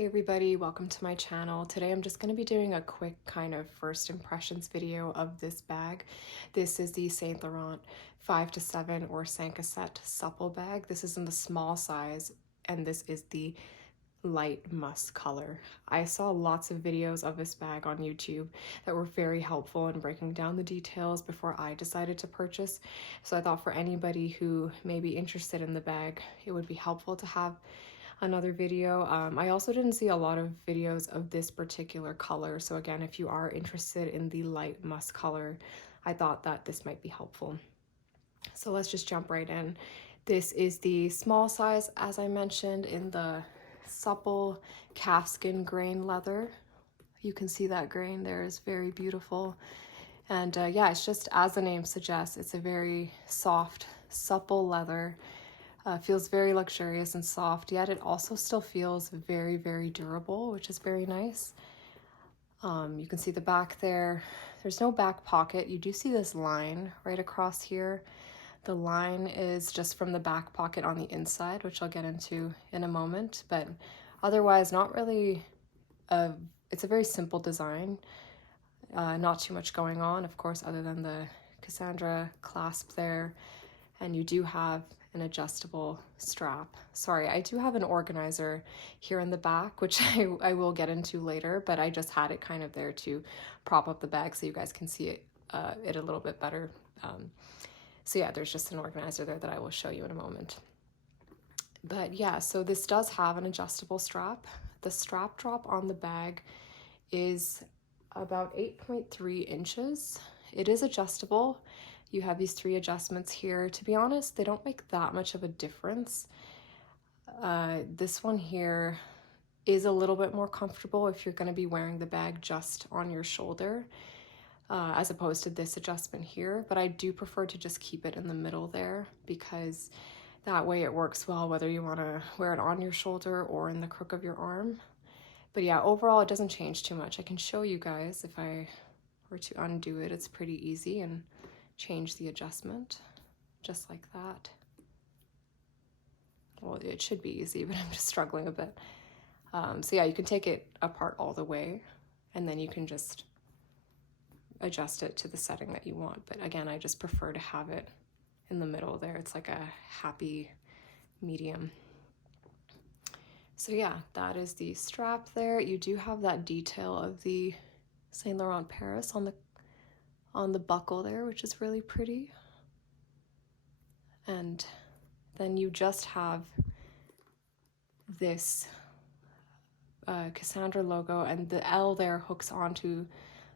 Hey everybody, welcome to my channel. Today I'm just going to be doing a quick kind of first impressions video of this bag. This is the Saint Laurent 5 to 7 or Saint Supple Bag. This is in the small size and this is the light musk color. I saw lots of videos of this bag on YouTube that were very helpful in breaking down the details before I decided to purchase. So I thought for anybody who may be interested in the bag, it would be helpful to have another video. I also didn't see a lot of videos of this particular color. So again, if you are interested in the light musk color, I thought that this might be helpful. So let's just jump right in. This is the small size, as I mentioned, in the supple calfskin grain leather. You can see that grain there is very beautiful. And yeah, it's just as the name suggests, it's a very soft, supple leather. Feels very luxurious and soft, yet it also still feels very, very durable, which is very nice. You can see the back there. There's no back pocket. You do see this line right across here. The line is just from the back pocket on the inside, which I'll get into in a moment, but otherwise not really, it's a very simple design. Not too much going on, of course, other than the Cassandra clasp there. And you do have an adjustable strap. Sorry, I do have an organizer here in the back, which I will get into later, but I just had it kind of there to prop up the bag so you guys can see it a little bit better. So yeah, there's just an organizer there that I will show you in a moment. But yeah, so this does have an adjustable strap. The strap drop on the bag is about 8.3 inches. It is adjustable. You have these 3 adjustments here. To be honest, they don't make that much of a difference. This one here is a little bit more comfortable if you're going to be wearing the bag just on your shoulder, as opposed to this adjustment here. But I do prefer to just keep it in the middle there because that way it works well whether you want to wear it on your shoulder or in the crook of your arm. But yeah, overall it doesn't change too much. I can show you guys if I were to undo it. It's pretty easy and change the adjustment just like that. Well, it should be easy, but I'm just struggling a bit. So yeah, you can take it apart all the way and then you can just adjust it to the setting that you want. But again, I just prefer to have it in the middle there. It's like a happy medium. So yeah, that is the strap there. You do have that detail of the Saint Laurent Paris on the buckle there, which is really pretty. And then you just have this Cassandra logo, and the L there hooks onto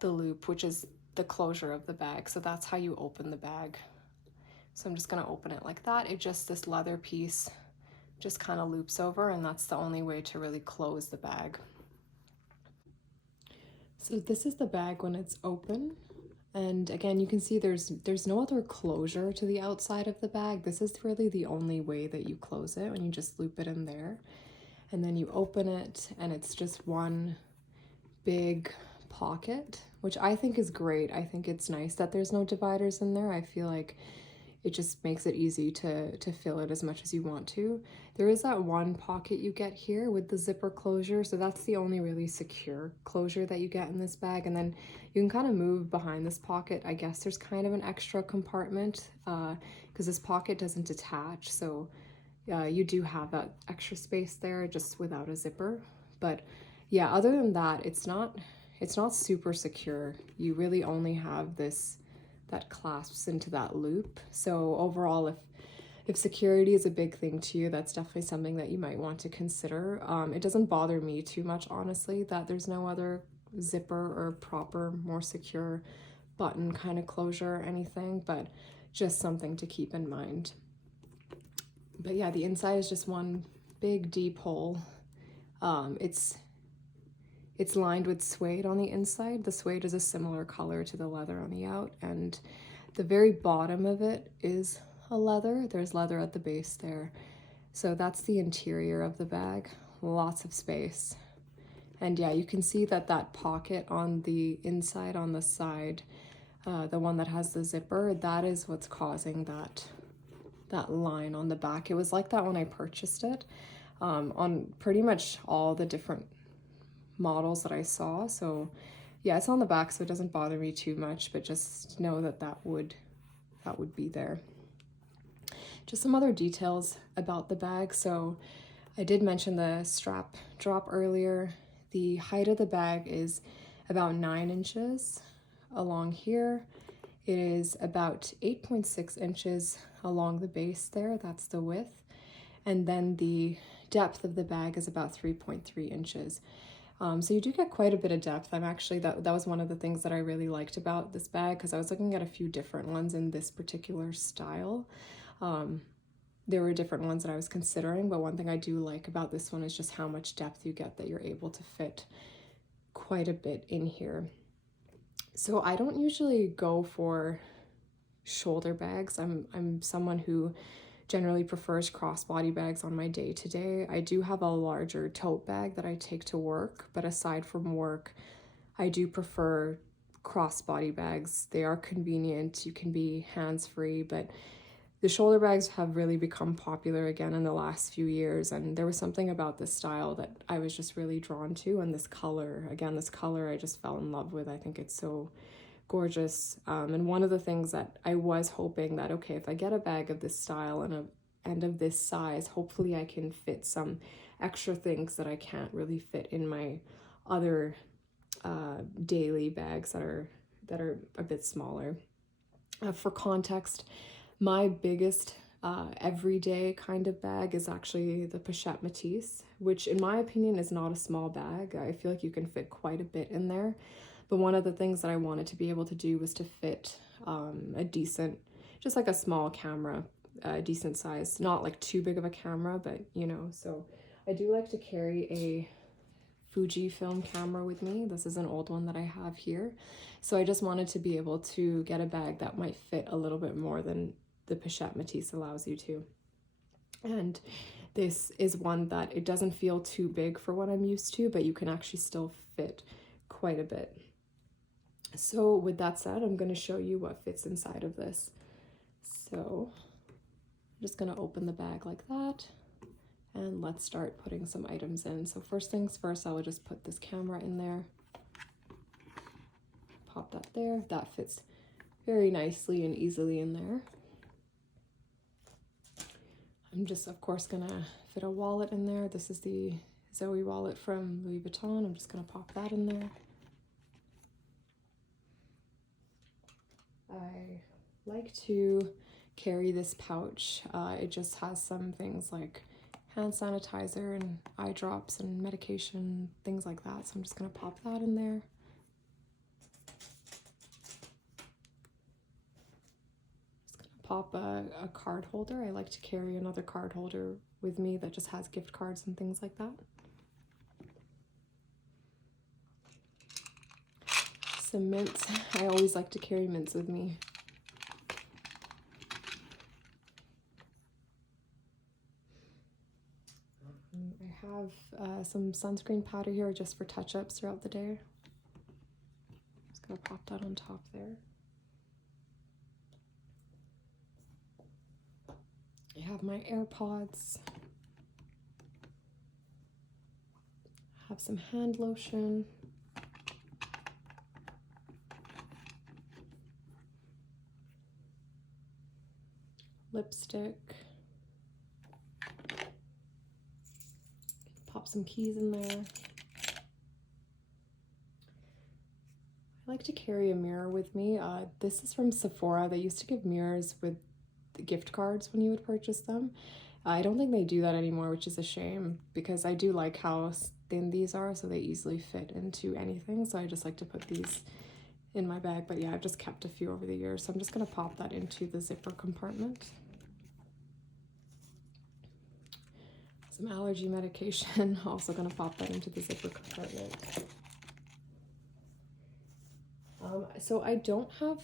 the loop, which is the closure of the bag. So that's how you open the bag. So I'm just going to open it like that. It just, this leather piece just kind of loops over, and that's the only way to really close the bag. So this is the bag when it's open. And again, you can see there's no other closure to the outside of the bag. This is really the only way that you close it, when you just loop it in there. And then you open it and it's just one big pocket, which I think is great. I think it's nice that there's no dividers in there. I feel like it just makes it easy to fill it as much as you want to. There is that one pocket you get here with the zipper closure, so that's the only really secure closure that you get in this bag. And then you can kind of move behind this pocket. I guess there's kind of an extra compartment because this pocket doesn't detach, so you do have that extra space there just without a zipper. But yeah, other than that, it's not super secure. You really only have this that clasps into that loop. So overall, if security is a big thing to you, that's definitely something that you might want to consider. It doesn't bother me too much, honestly, that there's no other zipper or proper, more secure button kind of closure or anything, but just something to keep in mind. But yeah, the inside is just one big deep hole. It's lined with suede on the inside. The suede is a similar color to the leather on the out, and the very bottom of it is a leather. There's leather at the base there. So that's the interior of the bag. Lots of space. And yeah, you can see that pocket on the inside, on the side, the one that has the zipper, that is what's causing that line on the back. It was like that when I purchased it. on pretty much all the different models that I saw. So yeah, it's on the back, so it doesn't bother me too much, but just know that that would be there. Just some other details about the bag. So I did mention the strap drop earlier. The height of the bag is about 9 inches along here. It is about 8.6 inches along the base there. That's the width. And then the depth of the bag is about 3.3 inches. So you do get quite a bit of depth. I'm actually, that was one of the things that I really liked about this bag, because I was looking at a few different ones in this particular style. There were different ones that I was considering, but one thing I do like about this one is just how much depth you get, that you're able to fit quite a bit in here. So I don't usually go for shoulder bags. I'm someone who generally prefers crossbody bags on my day-to-day. I do have a larger tote bag that I take to work, but aside from work, I do prefer crossbody bags. They are convenient, you can be hands-free, but the shoulder bags have really become popular again in the last few years, and there was something about this style that I was just really drawn to, and this color, again, this color I just fell in love with. I think it's so gorgeous. And one of the things that I was hoping that, okay, if I get a bag of this style and of this size, hopefully I can fit some extra things that I can't really fit in my other daily bags that are a bit smaller. For context, my biggest everyday kind of bag is actually the Pochette Métis, which in my opinion is not a small bag. I feel like you can fit quite a bit in there. But one of the things that I wanted to be able to do was to fit a decent, just like a small camera, decent size, not like too big of a camera, but you know, so I do like to carry a Fujifilm camera with me. This is an old one that I have here. So I just wanted to be able to get a bag that might fit a little bit more than the Pochette Métis allows you to. And this is one that it doesn't feel too big for what I'm used to, but you can actually still fit quite a bit. So with that said, I'm going to show you what fits inside of this. So I'm just going to open the bag like that, and let's start putting some items in. So first things first, I will just put this camera in there. Pop that there. That fits very nicely and easily in there. I'm just, of course, gonna fit a wallet in there. This is the Zoe wallet from Louis Vuitton. I'm just gonna pop that in there. I like to carry this pouch. It just has some things like hand sanitizer and eye drops and medication, things like that. So I'm just gonna pop that in there. Pop a card holder. I like to carry another card holder with me that just has gift cards and things like that. Some mints. I always like to carry mints with me. I have some sunscreen powder here just for touch-ups throughout the day. Just gonna pop that on top there. I have my AirPods. I have some hand lotion. Lipstick. Pop some keys in there. I like to carry a mirror with me. This is from Sephora. They used to give mirrors with gift cards when you would purchase them. I don't think they do that anymore, which is a shame, because I do like how thin these are, so they easily fit into anything. So I just like to put these in my bag. But yeah, I've just kept a few over the years, so I'm just gonna pop that into the zipper compartment. Some allergy medication, also gonna pop that into the zipper compartment. So I don't have,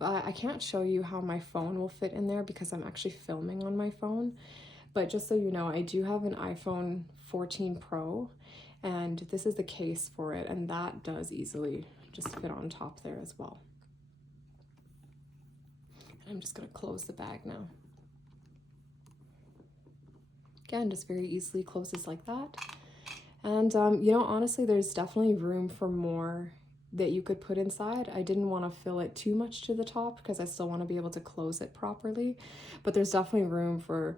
I can't show you how my phone will fit in there because I'm actually filming on my phone. But just so you know, I do have an iPhone 14 Pro, and this is the case for it, and that does easily just fit on top there as well. I'm just gonna close the bag now. Again, just very easily closes like that. And, you know, honestly, there's definitely room for more that you could put inside. I didn't want to fill it too much to the top because I still want to be able to close it properly. But there's definitely room for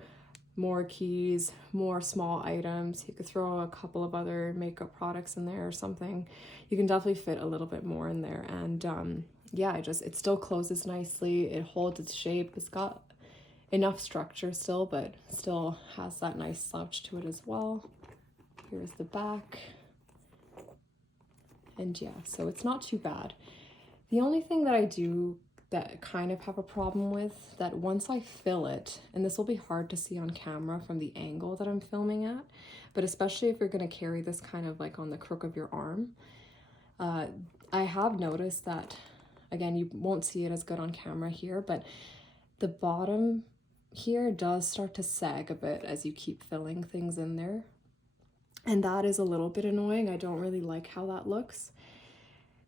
more keys, more small items. You could throw a couple of other makeup products in there or something. You can definitely fit a little bit more in there. And yeah, it still closes nicely. It holds its shape. It's got enough structure still, but still has that nice slouch to it as well. Here's the back. And yeah, so it's not too bad. The only thing that I do that kind of have a problem with, that once I fill it, and this will be hard to see on camera from the angle that I'm filming at, but especially if you're going to carry this kind of like on the crook of your arm, I have noticed that, again, you won't see it as good on camera here, but the bottom here does start to sag a bit as you keep filling things in there. And that is a little bit annoying. I don't really like how that looks.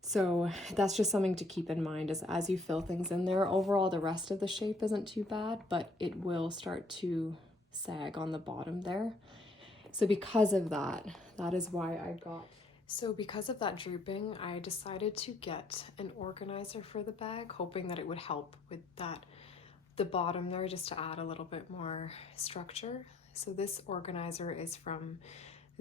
So that's just something to keep in mind as you fill things in there. Overall, the rest of the shape isn't too bad, but it will start to sag on the bottom there. So because of that, that is why I got. So because of that drooping, I decided to get an organizer for the bag, hoping that it would help with that, the bottom there, just to add a little bit more structure. So this organizer is from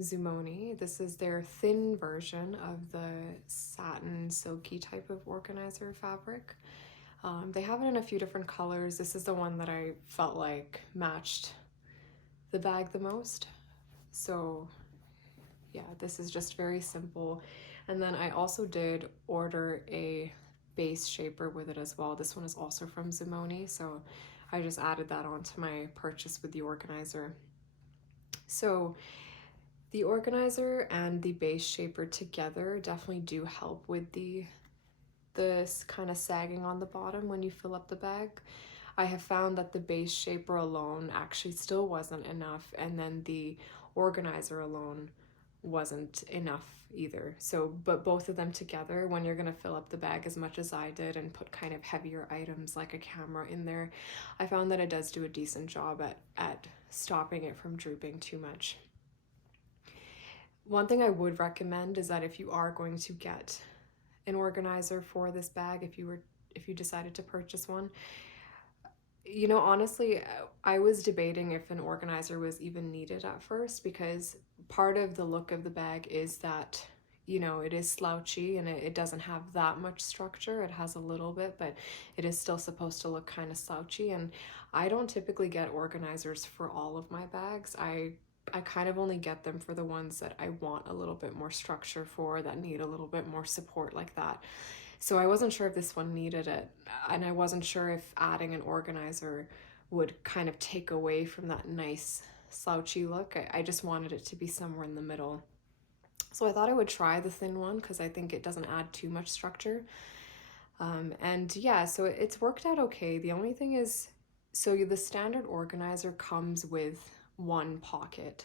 Zumoni. This is their thin version of the satin silky type of organizer fabric. They have it in a few different colors. This is the one that I felt like matched the bag the most. So yeah, this is just very simple. And then I also did order a base shaper with it as well. This one is also from Zumoni, so I just added that onto my purchase with the organizer. So the organizer and the base shaper together definitely do help with this kind of sagging on the bottom when you fill up the bag. I have found that the base shaper alone actually still wasn't enough, and then the organizer alone wasn't enough either. So, but both of them together, when you're gonna fill up the bag as much as I did and put kind of heavier items like a camera in there, I found that it does do a decent job at stopping it from drooping too much. One thing I would recommend is that if you are going to get an organizer for this bag, if you decided to purchase one, you know, honestly, I was debating if an organizer was even needed at first, because part of the look of the bag is that, you know, it is slouchy and it doesn't have that much structure. It has a little bit, but it is still supposed to look kind of slouchy. And I don't typically get organizers for all of my bags. I kind of only get them for the ones that I want a little bit more structure for, that need a little bit more support like that. So I wasn't sure if this one needed it, and I wasn't sure if adding an organizer would kind of take away from that nice slouchy look. I just wanted it to be somewhere in the middle. So I thought I would try the thin one because I think it doesn't add too much structure. And yeah, so it's worked out okay. The only thing is, so the standard organizer comes with one pocket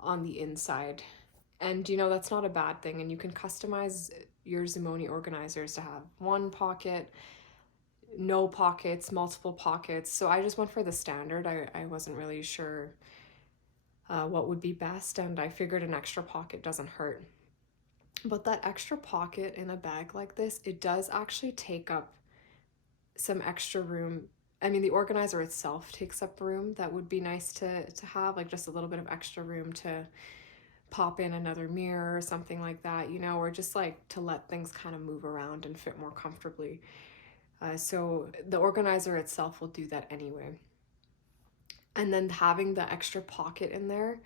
on the inside. And you know, that's not a bad thing, and you can customize your Zumoni organizers to have one pocket, no pockets, multiple pockets. So I just went for the standard. I wasn't really sure what would be best, and I figured an extra pocket doesn't hurt. But that extra pocket in a bag like this, it does actually take up some extra room. I mean, the organizer itself takes up room. That would be nice to have, like just a little bit of extra room to pop in another mirror or something like that, you know, or just like to let things kind of move around and fit more comfortably. So the organizer itself will do that anyway. And then having the extra pocket in there,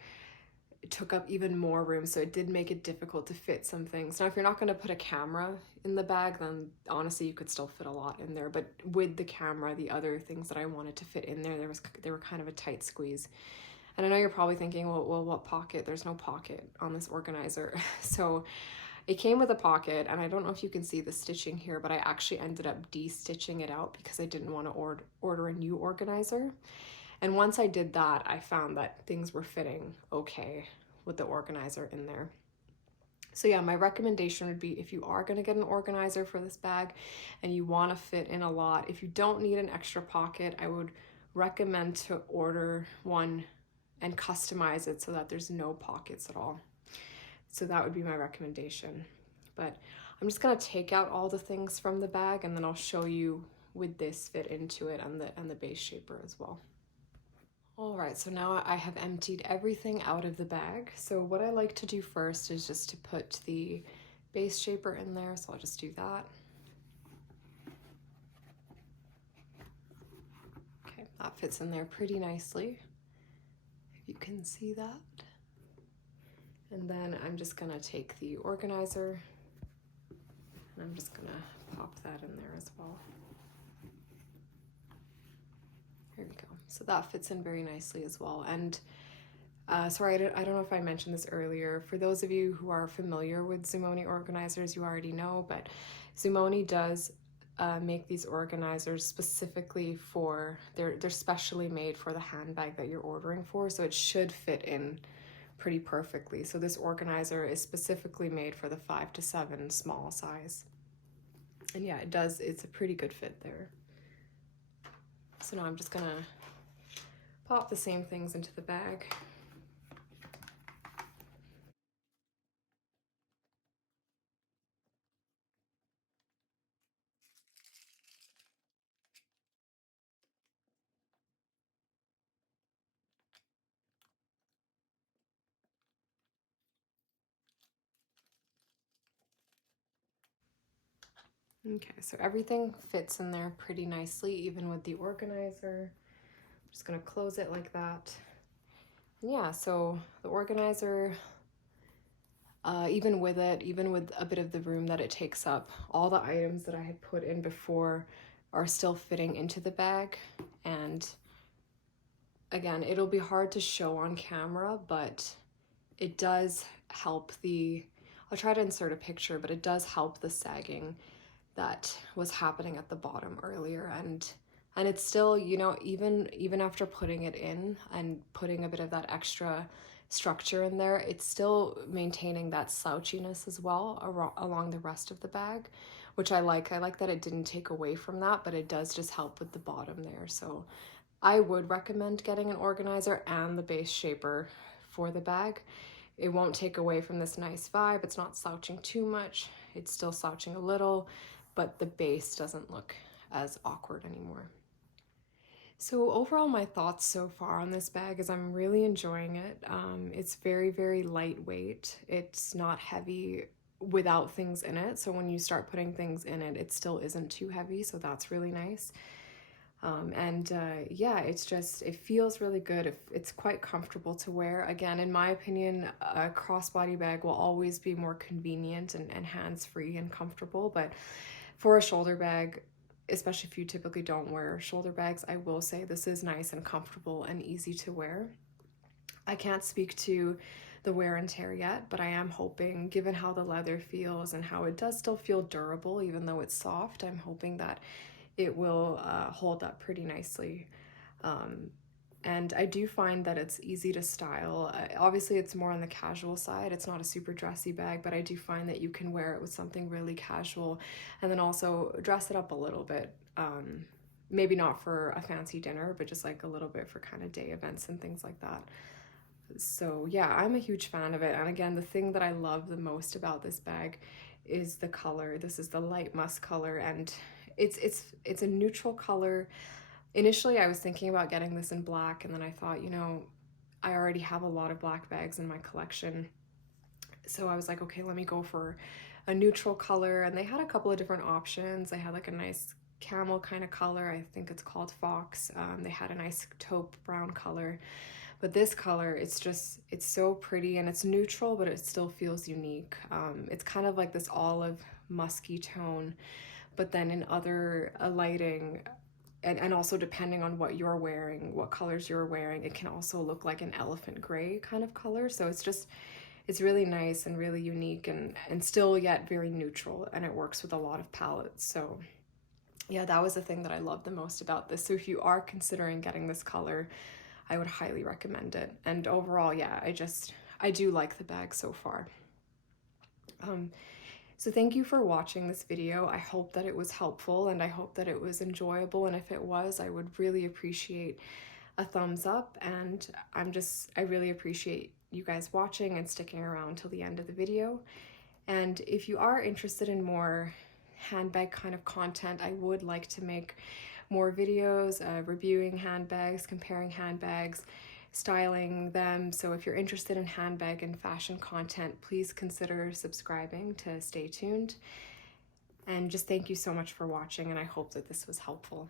it took up even more room, so it did make it difficult to fit some things. Now, if you're not going to put a camera in the bag, then honestly you could still fit a lot in there, but with the camera, the other things that I wanted to fit in there, they were kind of a tight squeeze. And I know you're probably thinking, well, what pocket? There's no pocket on this organizer. So it came with a pocket, and I don't know if you can see the stitching here, but I actually ended up de-stitching it out because I didn't want to order a new organizer. And once I did that, I found that things were fitting okay with the organizer in there. So yeah, my recommendation would be, if you are going to get an organizer for this bag and you want to fit in a lot, if you don't need an extra pocket, I would recommend to order one and customize it so that there's no pockets at all. So that would be my recommendation. But I'm just gonna take out all the things from the bag, and then I'll show you with this fit into it and the base shaper as well. All right, so now I have emptied everything out of the bag. So what I like to do first is just to put the base shaper in there. So I'll just do that. Okay, that fits in there pretty nicely, if you can see that. And then I'm just gonna take the organizer and I'm just gonna pop that in there as well. Here we go. So that fits in very nicely as well. And sorry, I don't know if I mentioned this earlier. For those of you who are familiar with Zumoni organizers, you already know, but Zumoni does make these organizers specifically for, they're specially made for the handbag that you're ordering for, so it should fit in pretty perfectly. So this organizer is specifically made for the 5 to 7 small size. And yeah, it's a pretty good fit there. So now I'm just gonna pop the same things into the bag. Okay, so everything fits in there pretty nicely, even with the organizer. I'm just gonna close it like that. And yeah, so the organizer, even with a bit of the room that it takes up, all the items that I had put in before are still fitting into the bag. And again, it'll be hard to show on camera, but it does help I'll try to insert a picture, but it does help the sagging that was happening at the bottom earlier. And it's still, you know, even after putting it in and putting a bit of that extra structure in there, it's still maintaining that slouchiness as well along the rest of the bag, which I like. I like that it didn't take away from that, but it does just help with the bottom there. So I would recommend getting an organizer and the base shaper for the bag. It won't take away from this nice vibe. It's not slouching too much. It's still slouching a little, but the base doesn't look as awkward anymore. So overall, my thoughts so far on this bag is I'm really enjoying it. It's very, very lightweight. It's not heavy without things in it. So when you start putting things in it, it still isn't too heavy. So that's really nice. Yeah, it feels really good. It's quite comfortable to wear. Again, in my opinion, a crossbody bag will always be more convenient and hands-free and comfortable. But for a shoulder bag, especially if you typically don't wear shoulder bags, I will say this is nice and comfortable and easy to wear. I can't speak to the wear and tear yet, but I am hoping, given how the leather feels and how it does still feel durable, even though it's soft, I'm hoping that it will hold up pretty nicely. And I do find that it's easy to style. Obviously, it's more on the casual side. It's not a super dressy bag, but I do find that you can wear it with something really casual and then also dress it up a little bit. Maybe not for a fancy dinner, but just like a little bit for kind of day events and things like that. So yeah, I'm a huge fan of it. And again, the thing that I love the most about this bag is the color. This is the light musk color, and it's a neutral color. Initially, I was thinking about getting this in black, and then I thought, you know, I already have a lot of black bags in my collection. So I was like, okay, let me go for a neutral color. And they had a couple of different options. They had like a nice camel kind of color. I think it's called Fox. They had a nice taupe brown color. But this color, it's so pretty and it's neutral, but it still feels unique. It's kind of like this olive musky tone, but then in other lighting, and also depending on what you're wearing, what colors you're wearing, it can also look like an elephant gray kind of color. So it's really nice and really unique and still yet very neutral, and it works with a lot of palettes. So yeah, that was the thing that I love the most about this. So if you are considering getting this color, I would highly recommend it. And overall, yeah, I do like the bag so far. So thank you for watching this video. I hope that it was helpful and I hope that it was enjoyable. And if it was, I would really appreciate a thumbs up, and I really appreciate you guys watching and sticking around till the end of the video. And if you are interested in more handbag kind of content, I would like to make more videos reviewing handbags, comparing handbags, styling them. So if you're interested in handbag and fashion content, please consider subscribing to stay tuned. And just thank you so much for watching, and I hope that this was helpful.